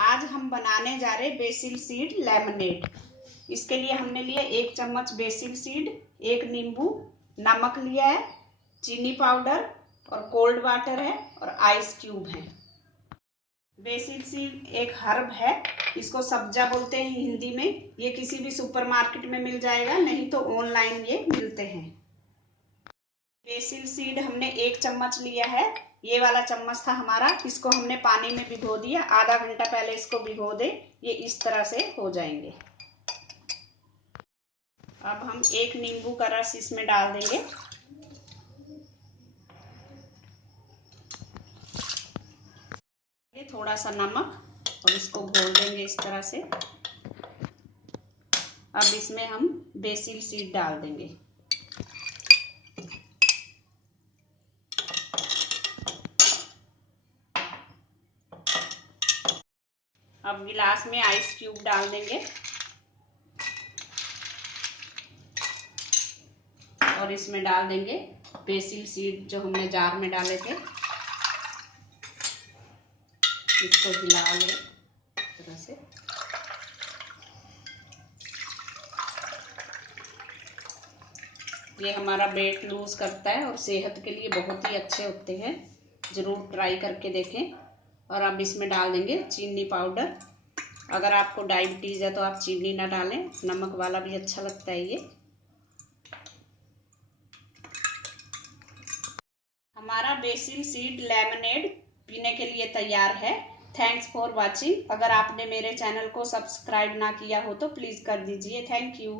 आज हम बनाने जा रहे बेसिल सीड लेमनेड। इसके लिए हमने लिया 1 चम्मच बेसिल सीड, 1 नींबू, नमक लिया है, चीनी पाउडर और कोल्ड वाटर है और आइस क्यूब है। बेसिल सीड एक हर्ब है, इसको सब्जा बोलते हैं हिंदी में। ये किसी भी सुपरमार्केट में मिल जाएगा, नहीं तो ऑनलाइन ये मिलते हैं। बेसिल सीड हमने 1 चम्मच लिया है, ये वाला चम्मच था हमारा। इसको हमने पानी में भिगो दिया, आधा घंटा पहले इसको भिगो दे, ये इस तरह से हो जाएंगे। अब हम 1 नींबू का रस इसमें डाल देंगे। थोड़ा सा नमक और इसको घोल देंगे इस तरह से। अब इसमें हम बेसिल सीड डाल देंगे। अब गिलास में आइस क्यूब डाल देंगे और इसमें डाल देंगे बेसिल सीड जो हमने जार में डाले थे। इसको हिला लें इस तरह से। ये हमारा वेट लूज करता है और सेहत के लिए बहुत ही अच्छे होते हैं, ज़रूर ट्राई करके देखें। और अब इसमें डाल देंगे चीनी पाउडर। अगर आपको डायबिटीज़ है तो आप चीनी ना डालें, नमक वाला भी अच्छा लगता है ये। हमारा बेसिल सीड लेमनेड पीने के लिए तैयार है। Thanks for watching. अगर आपने मेरे चैनल को सब्सक्राइब ना किया हो तो प्लीज़ कर दीजिए। Thank you.